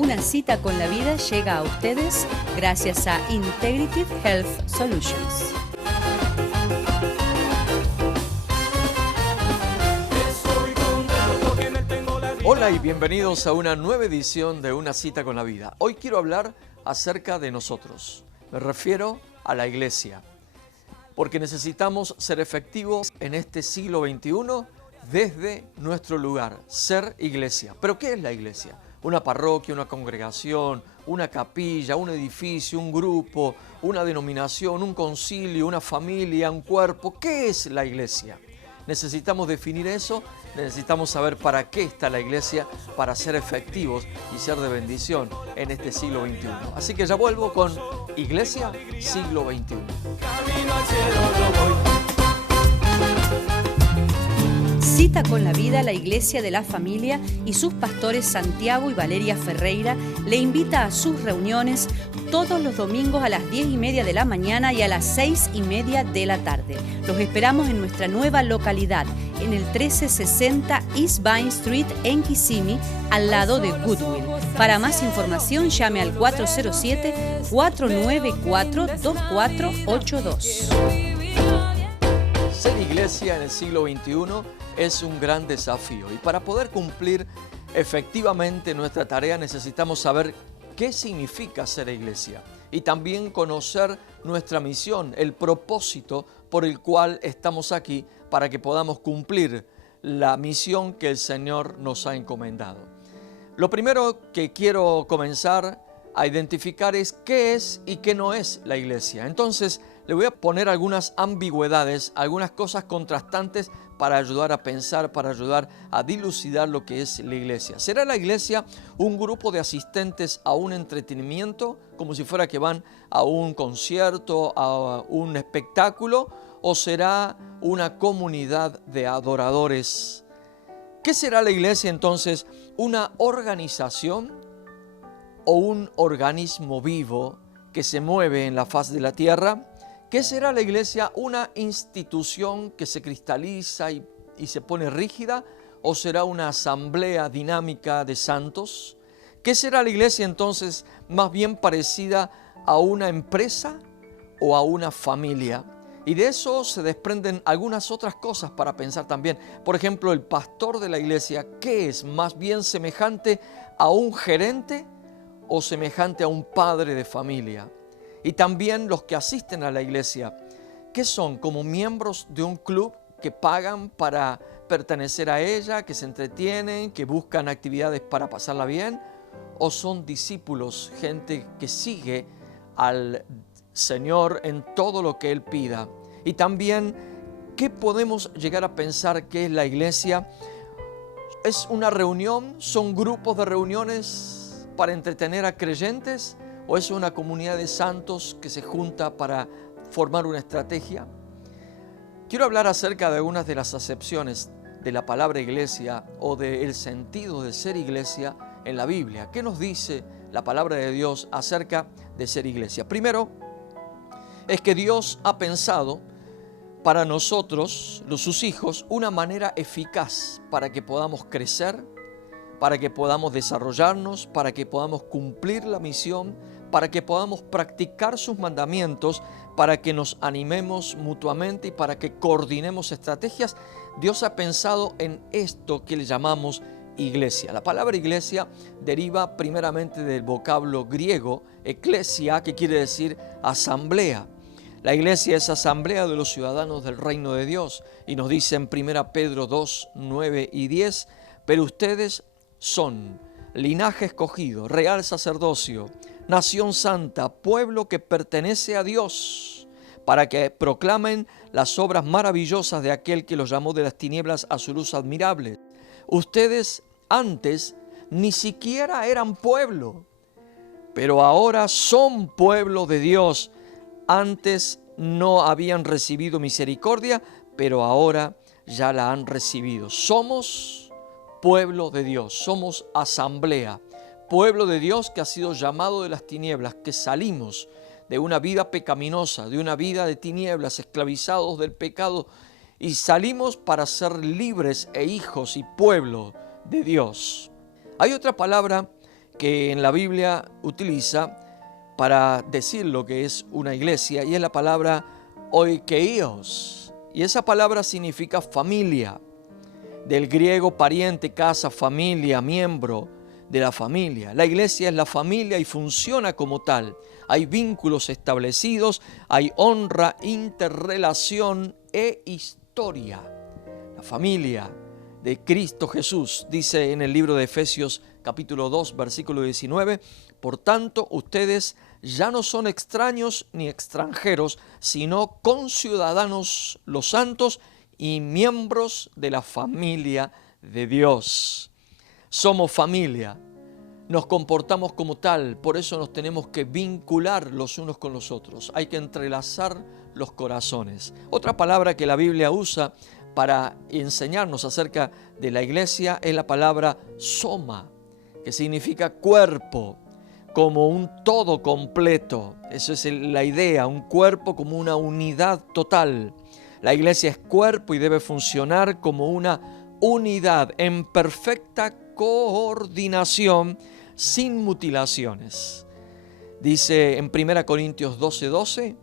Una cita con la vida llega a ustedes gracias a Integrative Health Solutions. Hola y bienvenidos a una nueva edición de Una cita con la vida. Hoy quiero hablar acerca de nosotros. Me refiero a la iglesia, porque necesitamos ser efectivos en este siglo XXI desde nuestro lugar, ser iglesia. ¿Pero qué es la iglesia? Una parroquia, una congregación, una capilla, un edificio, un grupo, una denominación, un concilio, una familia, un cuerpo. ¿Qué es la iglesia? Necesitamos definir eso, necesitamos saber para qué está la iglesia, para ser efectivos y ser de bendición en este siglo XXI. Así que ya vuelvo con Iglesia Siglo XXI. Camino al cielo yo voy. Cita con la vida, la Iglesia de la Familia y sus pastores Santiago y Valeria Ferreira le invita a sus reuniones todos los domingos a las 10:30 de la mañana y a las 6:30 de la tarde. Los esperamos en nuestra nueva localidad, en el 1360 East Vine Street en Kissimmee, al lado de Goodwill. Para más información llame al 407-494-2482. Ser iglesia en el siglo XXI es un gran desafío y para poder cumplir efectivamente nuestra tarea necesitamos saber qué significa ser iglesia y también conocer nuestra misión, el propósito por el cual estamos aquí para que podamos cumplir la misión que el Señor nos ha encomendado. Lo primero que quiero comenzar a identificar es qué es y qué no es la iglesia. Entonces, le voy a poner algunas ambigüedades, algunas cosas contrastantes para ayudar a pensar, para ayudar a dilucidar lo que es la iglesia. ¿Será la iglesia un grupo de asistentes a un entretenimiento, como si fuera que van a un concierto, a un espectáculo, o será una comunidad de adoradores? ¿Qué será la iglesia entonces? ¿Una organización o un organismo vivo que se mueve en la faz de la tierra? ¿Qué será la iglesia? ¿Una institución que se cristaliza y se pone rígida? ¿O será una asamblea dinámica de santos? ¿Qué será la iglesia entonces? ¿Más bien parecida a una empresa o a una familia? Y de eso se desprenden algunas otras cosas para pensar también. Por ejemplo, el pastor de la iglesia, ¿qué es? ¿Más bien semejante a un gerente o semejante a un padre de familia? Y también los que asisten a la iglesia, ¿qué son? ¿Como miembros de un club que pagan para pertenecer a ella, que se entretienen, que buscan actividades para pasarla bien? ¿O son discípulos, gente que sigue al Señor en todo lo que Él pida? Y también, ¿qué podemos llegar a pensar que es la iglesia? ¿Es una reunión? ¿Son grupos de reuniones para entretener a creyentes? ¿O es una comunidad de santos que se junta para formar una estrategia? Quiero hablar acerca de algunas de las acepciones de la palabra iglesia o del sentido de ser iglesia en la Biblia. ¿Qué nos dice la palabra de Dios acerca de ser iglesia? Primero, es que Dios ha pensado para nosotros, sus hijos, una manera eficaz para que podamos crecer, para que podamos desarrollarnos, para que podamos cumplir la misión, para que podamos practicar sus mandamientos, para que nos animemos mutuamente y para que coordinemos estrategias. Dios ha pensado en esto que le llamamos iglesia. La palabra iglesia deriva primeramente del vocablo griego eklesia, que quiere decir asamblea. La iglesia es asamblea de los ciudadanos del reino de Dios y nos dice en 1 Pedro 2, 9 y 10, pero ustedes son linaje escogido, real sacerdocio, nación santa, pueblo que pertenece a Dios, para que proclamen las obras maravillosas de aquel que los llamó de las tinieblas a su luz admirable. Ustedes antes ni siquiera eran pueblo, pero ahora son pueblo de Dios. Antes no habían recibido misericordia, pero ahora ya la han recibido. Somos pueblo de Dios, somos asamblea, pueblo de Dios que ha sido llamado de las tinieblas, que salimos de una vida pecaminosa, de una vida de tinieblas, esclavizados del pecado, y salimos para ser libres e hijos y pueblo de Dios. Hay otra palabra que en la Biblia utiliza para decir lo que es una iglesia, y es la palabra oikeios. Y esa palabra significa familia. Del griego pariente, casa, familia, miembro de la familia. La iglesia es la familia y funciona como tal. Hay vínculos establecidos, hay honra, interrelación e historia. La familia de Cristo Jesús, dice en el libro de Efesios capítulo 2, versículo 19, por tanto, ustedes ya no son extraños ni extranjeros, sino conciudadanos los santos y miembros de la familia de Dios. Somos familia, nos comportamos como tal, por eso nos tenemos que vincular los unos con los otros. Hay que entrelazar los corazones. Otra palabra que la Biblia usa para enseñarnos acerca de la iglesia es la palabra soma, que significa cuerpo, como un todo completo. Eso es la idea, un cuerpo como una unidad total. La iglesia es cuerpo y debe funcionar como una unidad en perfecta coordinación, sin mutilaciones. Dice en 1 Corintios 12:12,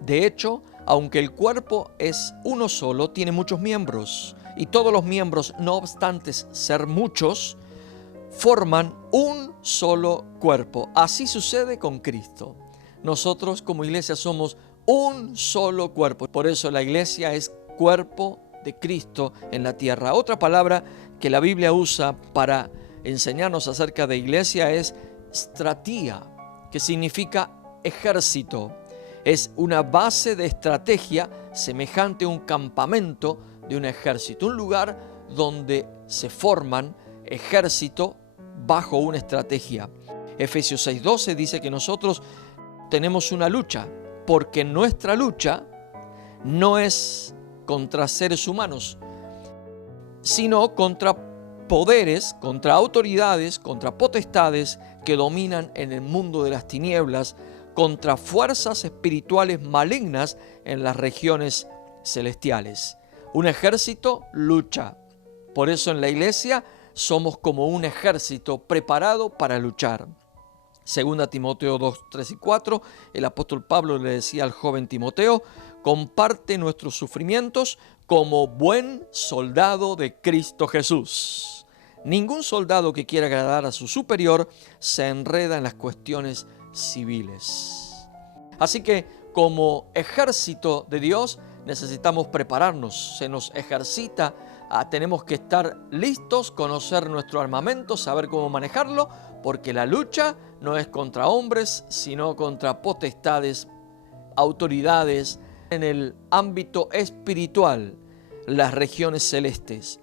de hecho, aunque el cuerpo es uno solo, tiene muchos miembros, y todos los miembros, no obstante ser muchos, forman un solo cuerpo. Así sucede con Cristo. Nosotros como iglesia somos un solo cuerpo. Por eso la iglesia es cuerpo de Cristo en la tierra. Otra palabra que la Biblia usa para enseñarnos acerca de iglesia es stratia, que significa ejército. Es una base de estrategia semejante a un campamento de un ejército, un lugar donde se forman ejércitos bajo una estrategia. Efesios 6:12 dice que nosotros tenemos una lucha, porque nuestra lucha no es contra seres humanos, sino contra poderes, contra autoridades, contra potestades que dominan en el mundo de las tinieblas, contra fuerzas espirituales malignas en las regiones celestiales. Un ejército lucha. Por eso en la iglesia somos como un ejército preparado para luchar. Segunda Timoteo 2, 3 y 4, el apóstol Pablo le decía al joven Timoteo, comparte nuestros sufrimientos como buen soldado de Cristo Jesús. Ningún soldado que quiera agradar a su superior se enreda en las cuestiones civiles. Así que como ejército de Dios necesitamos prepararnos, se nos ejercita, tenemos que estar listos, conocer nuestro armamento, saber cómo manejarlo, porque la lucha no es contra hombres, sino contra potestades, autoridades en el ámbito espiritual, las regiones celestes.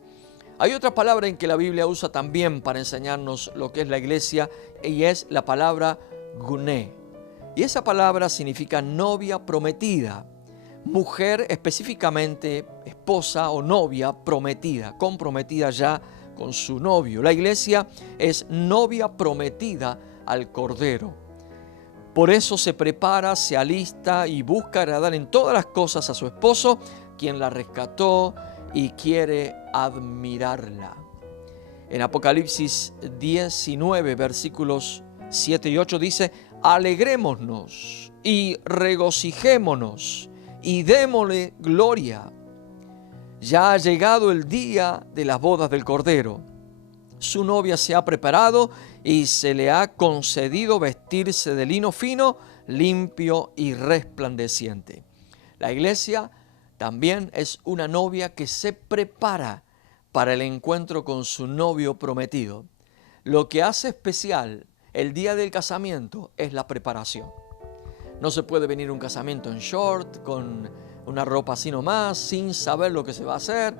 Hay otra palabra en que la Biblia usa también para enseñarnos lo que es la iglesia, y es la palabra guné. Y esa palabra significa novia prometida, mujer específicamente esposa o novia prometida, comprometida ya con su novio. La iglesia es novia prometida al Cordero. Por eso se prepara, se alista y busca agradar en todas las cosas a su esposo, quien la rescató y quiere admirarla. En Apocalipsis 19, versículos 7 y 8 dice, alegrémonos y regocijémonos y démosle gloria. Ya ha llegado el día de las bodas del Cordero. Su novia se ha preparado y se le ha concedido vestirse de lino fino, limpio y resplandeciente. La iglesia también es una novia que se prepara para el encuentro con su novio prometido. Lo que hace especial el día del casamiento es la preparación. No se puede venir a un casamiento en short, con una ropa así nomás, sin saber lo que se va a hacer,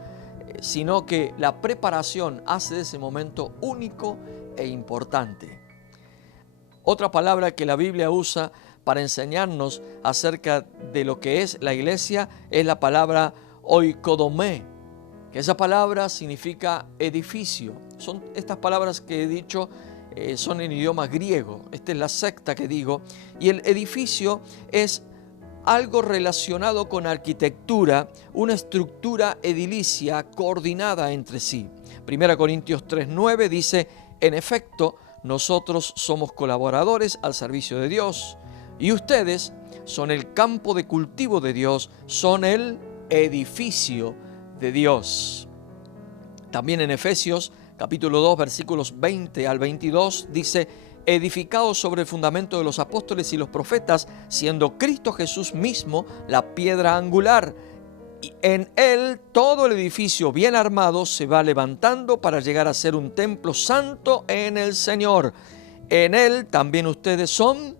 sino que la preparación hace de ese momento único e importante. Otra palabra que la Biblia usa para enseñarnos acerca de lo que es la iglesia es la palabra oikodomé, que esa palabra significa edificio. Son estas palabras que he dicho son en idioma griego. Esta es la sexta que digo. Y el edificio es algo relacionado con arquitectura, una estructura edilicia coordinada entre sí. 1 Corintios 3:9 dice, en efecto, nosotros somos colaboradores al servicio de Dios y ustedes son el campo de cultivo de Dios, son el edificio de Dios. También en Efesios capítulo 2 versículos 20 al 22 dice: edificados sobre el fundamento de los apóstoles y los profetas, siendo Cristo Jesús mismo la piedra angular. Y en Él todo el edificio bien armado se va levantando para llegar a ser un templo santo en el Señor. En Él también ustedes son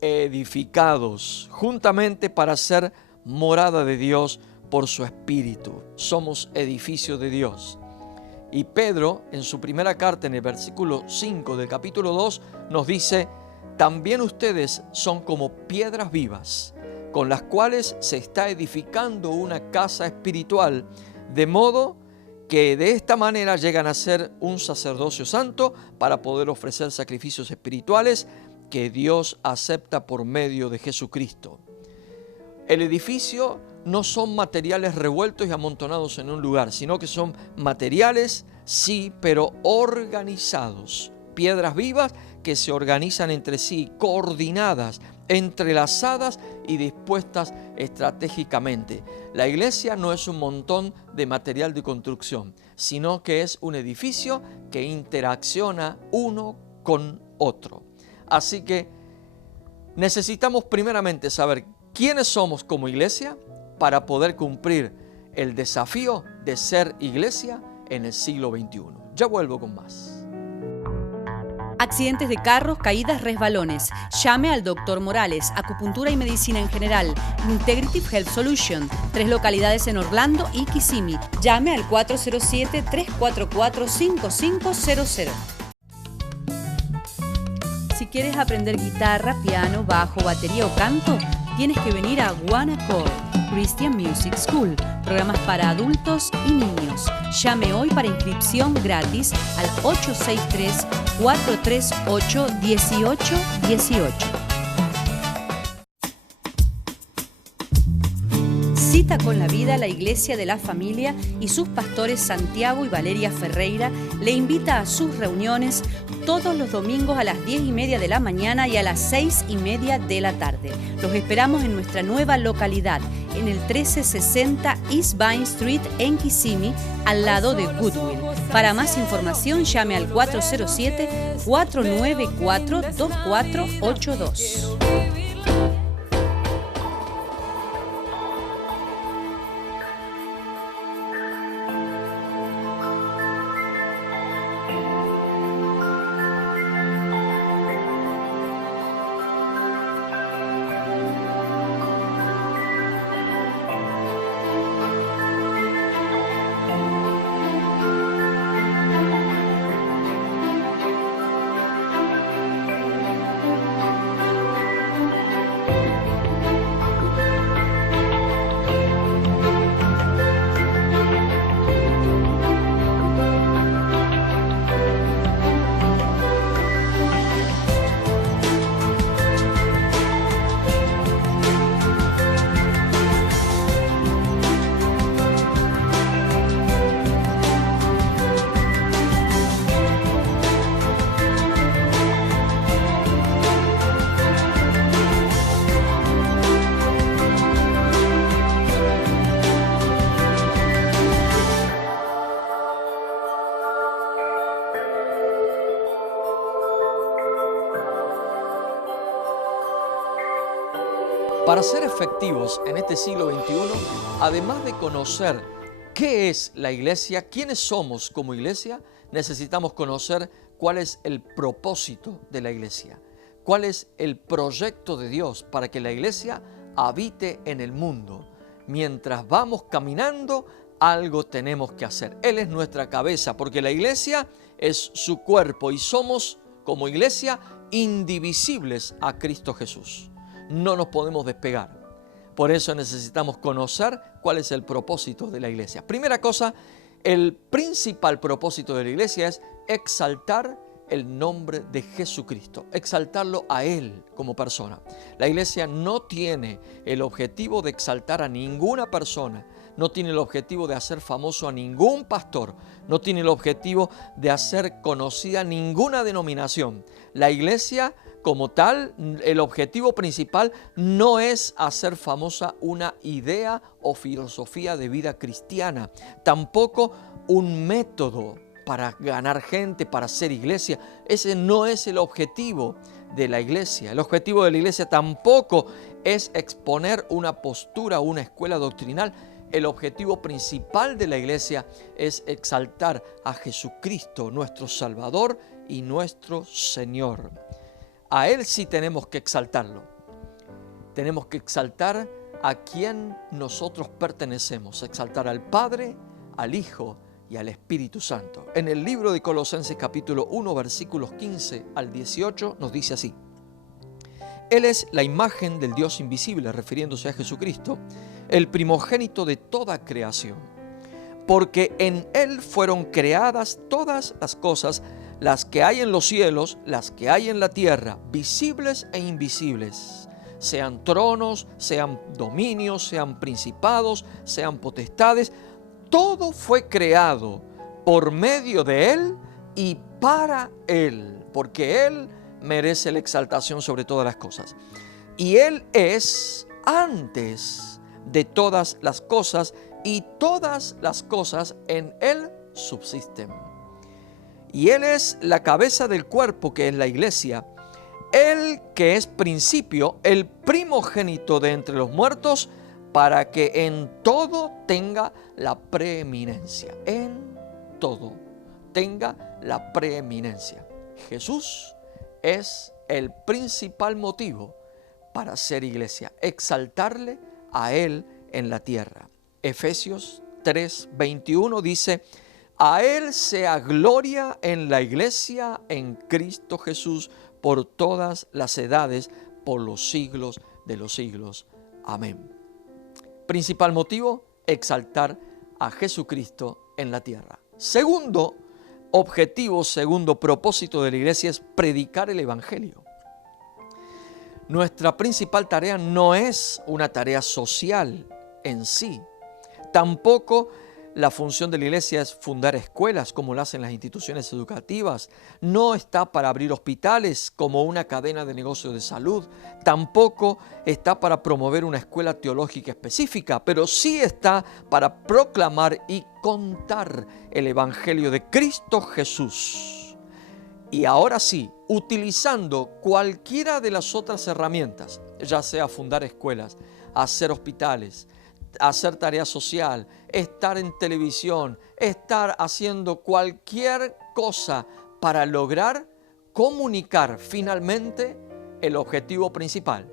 edificados juntamente para ser morada de Dios por su Espíritu. Somos edificio de Dios. Y Pedro, en su primera carta, en el versículo 5 del capítulo 2, nos dice: también ustedes son como piedras vivas, con las cuales se está edificando una casa espiritual, de modo que de esta manera llegan a ser un sacerdocio santo para poder ofrecer sacrificios espirituales que Dios acepta por medio de Jesucristo. El edificio no son materiales revueltos y amontonados en un lugar, sino que son materiales, sí, pero organizados. Piedras vivas que se organizan entre sí, coordinadas, entrelazadas y dispuestas estratégicamente. La iglesia no es un montón de material de construcción, sino que es un edificio que interacciona uno con otro. Así que necesitamos primeramente saber quiénes somos como iglesia para poder cumplir el desafío de ser iglesia en el siglo XXI. Ya vuelvo con más. Accidentes de carros, caídas, resbalones. Llame al Dr. Morales, acupuntura y medicina en general. Integrative Health Solution, 3 localidades en Orlando y Kissimmee. Llame al 407-344-5500. Si quieres aprender guitarra, piano, bajo, batería o canto, tienes que venir a One Accord Christian Music School, programas para adultos y niños. Llame hoy para inscripción gratis al 863-438-1818. Cita con la Vida, la Iglesia de la Familia y sus pastores Santiago y Valeria Ferreira le invita a sus reuniones todos los domingos a las 10:30 de la mañana y a las 6:30 de la tarde. Los esperamos en nuestra nueva localidad, en el 1360 East Vine Street en Kissimmee, al lado de Goodwill. Para más información llame al 407-494-2482. Para ser efectivos en este siglo XXI, además de conocer qué es la iglesia, quiénes somos como iglesia, necesitamos conocer cuál es el propósito de la iglesia, cuál es el proyecto de Dios para que la iglesia habite en el mundo. Mientras vamos caminando, algo tenemos que hacer. Él es nuestra cabeza, porque la iglesia es su cuerpo y somos como iglesia indivisibles a Cristo Jesús. No nos podemos despegar. Por eso necesitamos conocer cuál es el propósito de la iglesia. Primera cosa, el principal propósito de la iglesia es exaltar el nombre de Jesucristo, exaltarlo a Él como persona. La iglesia no tiene el objetivo de exaltar a ninguna persona, no tiene el objetivo de hacer famoso a ningún pastor, no tiene el objetivo de hacer conocida ninguna denominación. La iglesia como tal, el objetivo principal no es hacer famosa una idea o filosofía de vida cristiana, tampoco un método para ganar gente, para hacer iglesia. Ese no es el objetivo de la iglesia. El objetivo de la iglesia tampoco es exponer una postura o una escuela doctrinal. El objetivo principal de la iglesia es exaltar a Jesucristo, nuestro Salvador y nuestro Señor. A Él sí tenemos que exaltarlo. Tenemos que exaltar a quien nosotros pertenecemos, exaltar al Padre, al Hijo y al Espíritu Santo. En el libro de Colosenses capítulo 1, versículos 15 al 18 nos dice así: Él es la imagen del Dios invisible, refiriéndose a Jesucristo, el primogénito de toda creación, porque en Él fueron creadas todas las cosas, las que hay en los cielos, las que hay en la tierra, visibles e invisibles, sean tronos, sean dominios, sean principados, sean potestades. Todo fue creado por medio de Él y para Él, porque Él merece la exaltación sobre todas las cosas. Y Él es antes de todas las cosas, y todas las cosas en Él subsisten. Y Él es la cabeza del cuerpo, que es la iglesia, Él que es principio, el primogénito de entre los muertos, para que en todo tenga la preeminencia. En todo tenga la preeminencia. Jesús es el principal motivo para ser iglesia, exaltarle a Él en la tierra. Efesios 3:21 dice: a Él sea gloria en la iglesia, en Cristo Jesús, por todas las edades, por los siglos de los siglos. Amén. Principal motivo, exaltar a Jesucristo en la tierra. Segundo objetivo, segundo propósito de la iglesia es predicar el Evangelio. Nuestra principal tarea no es una tarea social en sí. Tampoco la función de la iglesia es fundar escuelas como lo hacen las instituciones educativas. No está para abrir hospitales como una cadena de negocios de salud. Tampoco está para promover una escuela teológica específica, pero sí está para proclamar y contar el Evangelio de Cristo Jesús. Y ahora sí, utilizando cualquiera de las otras herramientas, ya sea fundar escuelas, hacer hospitales, hacer tarea social, estar en televisión, estar haciendo cualquier cosa para lograr comunicar finalmente el objetivo principal,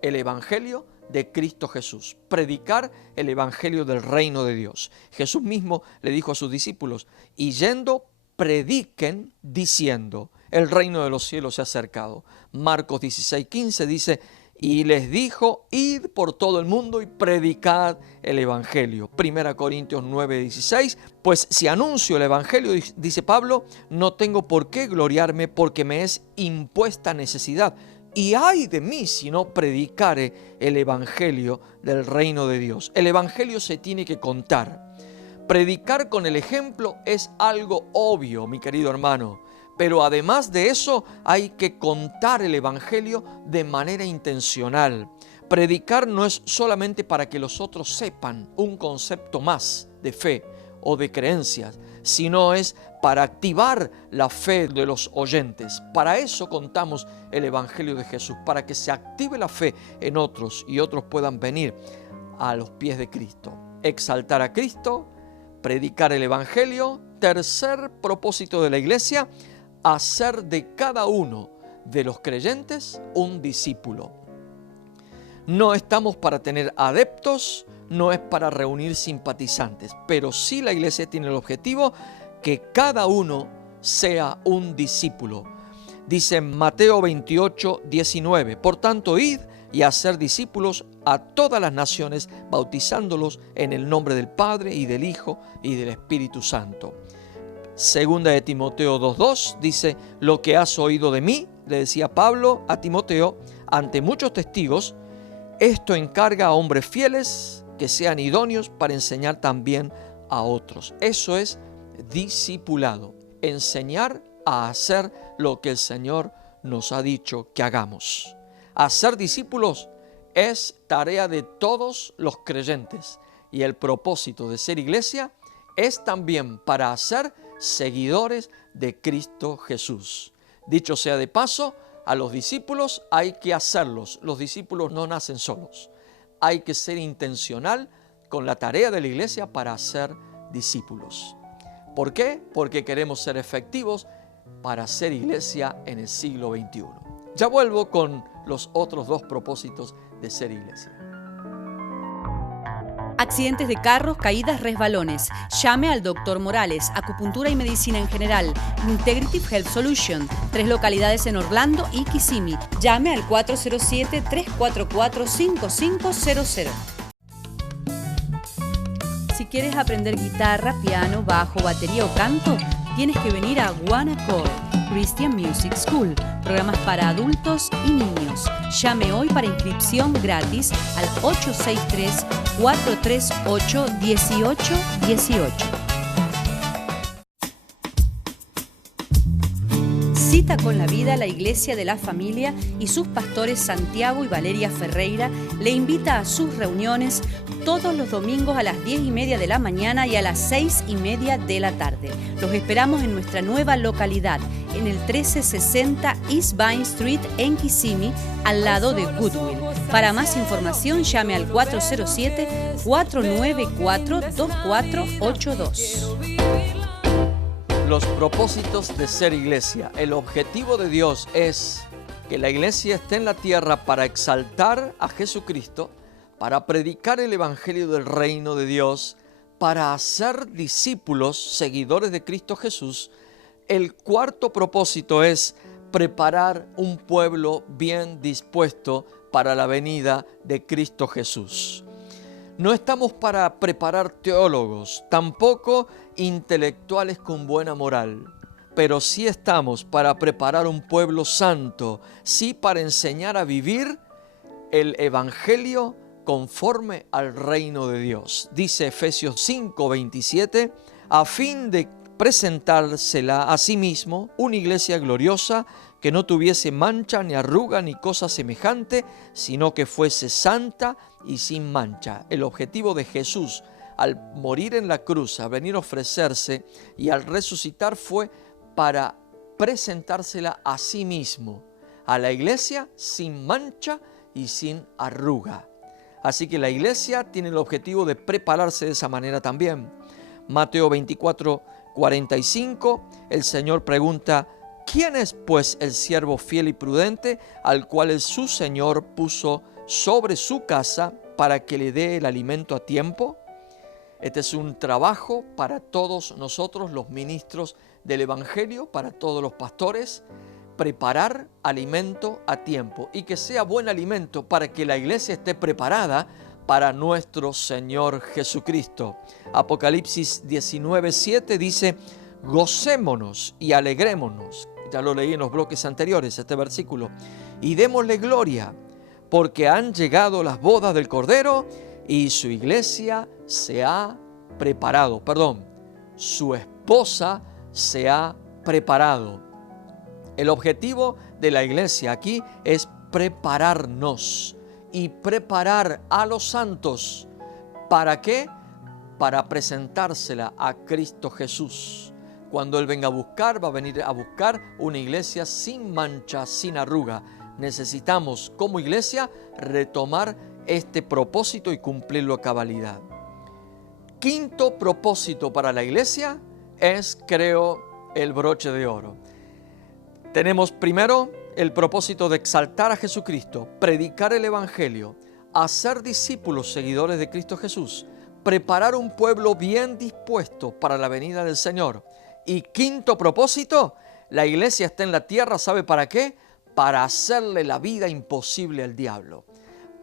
el Evangelio de Cristo Jesús, predicar el Evangelio del reino de Dios. Jesús mismo le dijo a sus discípulos: y yendo, prediquen diciendo, el reino de los cielos se ha acercado. Marcos 16:15 dice: y les dijo: id por todo el mundo y predicad el Evangelio. 1 Corintios 9:16, pues si anuncio el Evangelio, dice Pablo, no tengo por qué gloriarme, porque me es impuesta necesidad. Y ay de mí si no predicare el Evangelio del reino de Dios. El Evangelio se tiene que contar. Predicar con el ejemplo es algo obvio, mi querido hermano. Pero además de eso, hay que contar el Evangelio de manera intencional. Predicar no es solamente para que los otros sepan un concepto más de fe o de creencias, sino es para activar la fe de los oyentes. Para eso contamos el Evangelio de Jesús, para que se active la fe en otros y otros puedan venir a los pies de Cristo. Exaltar a Cristo, predicar el Evangelio. Tercer propósito de la iglesia: hacer de cada uno de los creyentes un discípulo. No estamos para tener adeptos, no es para reunir simpatizantes, pero sí la iglesia tiene el objetivo que cada uno sea un discípulo. Dice en Mateo 28:19, por tanto, id y hacer discípulos a todas las naciones, bautizándolos en el nombre del Padre y del Hijo y del Espíritu Santo. Segunda de Timoteo 2:2 dice: lo que has oído de mí, le decía Pablo a Timoteo, ante muchos testigos, esto encarga a hombres fieles que sean idóneos para enseñar también a otros. Eso es discipulado, enseñar a hacer lo que el Señor nos ha dicho que hagamos. Hacer discípulos es tarea de todos los creyentes y el propósito de ser iglesia es también para hacer seguidores de Cristo Jesús. Dicho sea de paso, a los discípulos hay que hacerlos. Los discípulos no nacen solos. Hay que ser intencional con la tarea de la iglesia para hacer discípulos. ¿Por qué? Porque queremos ser efectivos para ser iglesia en el siglo XXI. Ya vuelvo con los otros dos propósitos de ser iglesia. Accidentes de carros, caídas, resbalones. Llame al Dr. Morales, acupuntura y medicina en general. Integrative Health Solution, 3 localidades en Orlando y Kissimmee. Llame al 407-344-5500. Si quieres aprender guitarra, piano, bajo, batería o canto, tienes que venir a One Accord Christian Music School, programas para adultos y niños. Llame hoy para inscripción gratis al 863-438-1818. Cita con la Vida, la Iglesia de la Familia y sus pastores Santiago y Valeria Ferreira le invita a sus reuniones todos los domingos a las 10:30 de la mañana y a las 6:30 de la tarde. Los esperamos en nuestra nueva localidad, en el 1360 East Vine Street en Kissimmee, al lado de Goodwill. Para más información llame al 407-494-2482. Los propósitos de ser iglesia. El objetivo de Dios es que la iglesia esté en la tierra para exaltar a Jesucristo, para predicar el evangelio del reino de Dios, para hacer discípulos, seguidores de Cristo Jesús. El cuarto propósito es preparar un pueblo bien dispuesto para la venida de Cristo Jesús. No estamos para preparar teólogos, tampoco intelectuales con buena moral, pero sí estamos para preparar un pueblo santo, sí para enseñar a vivir el evangelio conforme al reino de Dios. Dice Efesios 5:27, a fin de presentársela a sí mismo una iglesia gloriosa que no tuviese mancha ni arruga ni cosa semejante, sino que fuese santa y sin mancha. El objetivo de Jesús al morir en la cruz, al venir a ofrecerse y al resucitar fue para presentársela a sí mismo, a la iglesia sin mancha y sin arruga. Así que la iglesia tiene el objetivo de prepararse de esa manera también. Mateo 24:45, el Señor pregunta, ¿quién es pues el siervo fiel y prudente al cual su Señor puso sobre su casa para que le dé el alimento a tiempo? Este es un trabajo para todos nosotros, los ministros del Evangelio, para todos los pastores, preparar alimento a tiempo y que sea buen alimento para que la iglesia esté preparada para nuestro Señor Jesucristo. Apocalipsis 19:7 dice, gocémonos y alegrémonos. Ya lo leí en los bloques anteriores, este versículo. Y démosle gloria, porque han llegado las bodas del Cordero y su iglesia se ha preparado. Su esposa se ha preparado. El objetivo de la iglesia aquí es prepararnos y preparar a los santos. ¿Para qué? Para presentársela a Cristo Jesús. Cuando Él venga a buscar, va a venir a buscar una iglesia sin mancha, sin arruga. Necesitamos como iglesia retomar este propósito y cumplirlo a cabalidad. Quinto propósito para la iglesia es, creo, el broche de oro. Tenemos primero el propósito de exaltar a Jesucristo, predicar el evangelio, hacer discípulos seguidores de Cristo Jesús, preparar un pueblo bien dispuesto para la venida del Señor. Y quinto propósito, la iglesia está en la tierra, ¿sabe para qué? Para hacerle la vida imposible al diablo,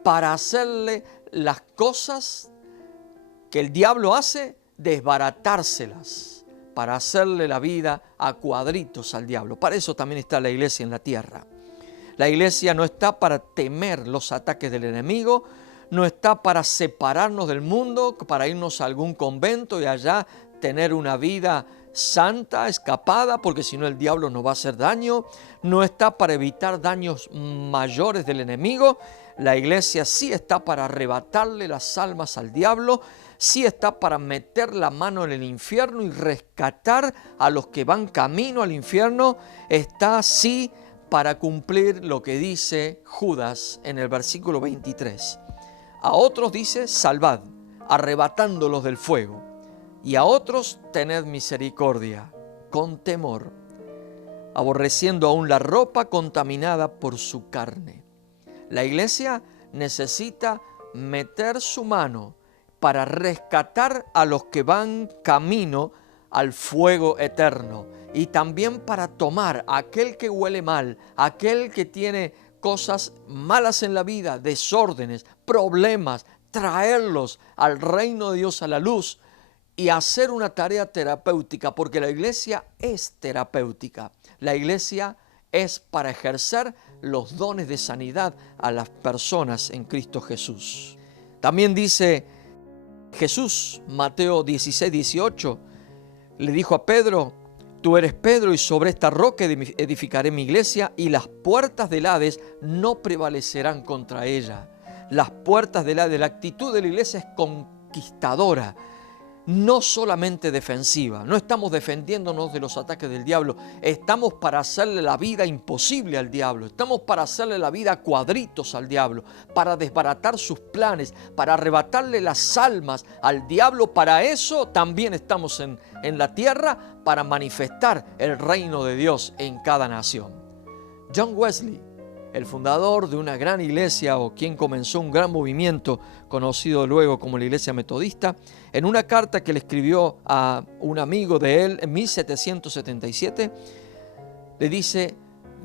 para hacerle las cosas que el diablo hace, desbaratárselas, para hacerle la vida a cuadritos al diablo. Para eso también está la iglesia en la tierra. La iglesia no está para temer los ataques del enemigo, no está para separarnos del mundo, para irnos a algún convento y allá tener una vida santa, escapada, porque si no el diablo nos va a hacer daño. No está para evitar daños mayores del enemigo. La iglesia sí está para arrebatarle las almas al diablo, sí está para meter la mano en el infierno y rescatar a los que van camino al infierno. Está sí para cumplir lo que dice Judas en el versículo 23. A otros dice, salvad, arrebatándolos del fuego. Y a otros tened misericordia, con temor, aborreciendo aún la ropa contaminada por su carne. La iglesia necesita meter su mano para rescatar a los que van camino al fuego eterno y también para tomar a aquel que huele mal, aquel que tiene cosas malas en la vida, desórdenes, problemas, traerlos al reino de Dios, a la luz, y hacer una tarea terapéutica, porque la iglesia es terapéutica. La iglesia es para ejercer los dones de sanidad a las personas en Cristo Jesús. También dice Jesús, Mateo 16, 18, le dijo a Pedro, tú eres Pedro y sobre esta roca edificaré mi iglesia y las puertas del Hades no prevalecerán contra ella. Las puertas del Hades, la actitud de la iglesia es conquistadora, no solamente defensiva. No estamos defendiéndonos de los ataques del diablo, estamos para hacerle la vida imposible al diablo, estamos para hacerle la vida a cuadritos al diablo, para desbaratar sus planes, para arrebatarle las almas al diablo. Para eso también estamos en la tierra, para manifestar el reino de Dios en cada nación. John Wesley, el fundador de una gran iglesia o quien comenzó un gran movimiento conocido luego como la Iglesia Metodista, en una carta que le escribió a un amigo de él en 1777, le dice,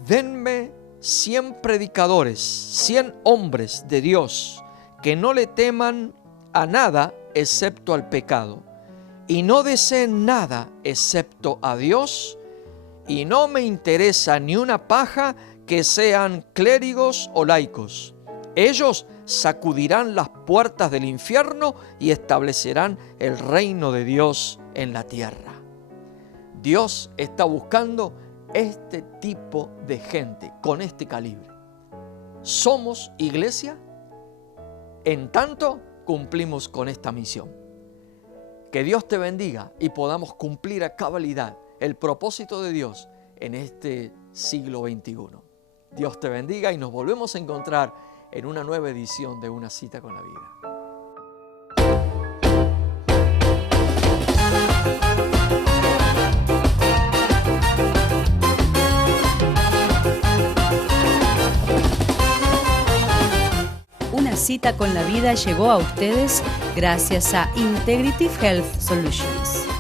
denme 100 predicadores, 100 hombres de Dios que no le teman a nada excepto al pecado y no deseen nada excepto a Dios, y no me interesa ni una paja que sean clérigos o laicos. Ellos sacudirán las puertas del infierno y establecerán el reino de Dios en la tierra. Dios está buscando este tipo de gente con este calibre. Somos iglesia, en tanto cumplimos con esta misión. Que Dios te bendiga y podamos cumplir a cabalidad el propósito de Dios en este siglo XXI. Dios te bendiga y nos volvemos a encontrar en una nueva edición de Una Cita con la Vida. Una Cita con la Vida llegó a ustedes gracias a Integrative Health Solutions.